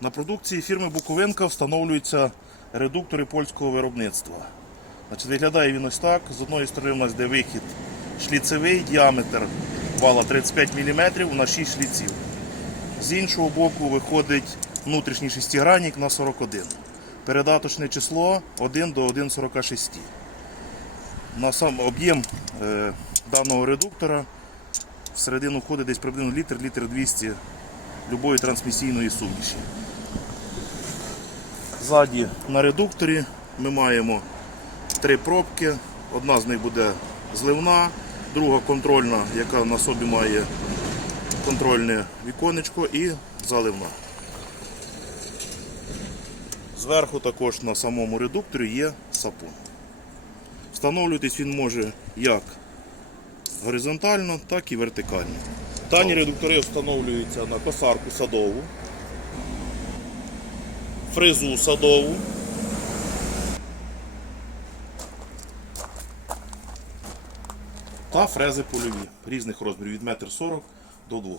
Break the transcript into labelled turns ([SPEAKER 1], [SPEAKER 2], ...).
[SPEAKER 1] На продукції фірми Буковинка встановлюються редуктори польського виробництва. Значить, виглядає він ось так. З одної сторони у нас йде вихід шліцевий, діаметр вала 35 мм на 6 шліців. З іншого боку виходить внутрішній шестигранник на 41. Передаточне число 1 до 1,46. На сам об'єм е, даного редуктора всередину входить десь приблизно літр, літр 200 любої трансмісійної суміші. Ззаді на редукторі ми маємо три пробки. Одна з них буде зливна, друга контрольна, яка на собі має контрольне віконечко і заливна. Зверху також на самому редукторі є сапун. Встановлюватись він може як горизонтально, так і вертикально. Дані редуктори встановлюються на косарку садову, фрезу садову. Та фрези польові різних розмірів від 1,40 м до 2 м.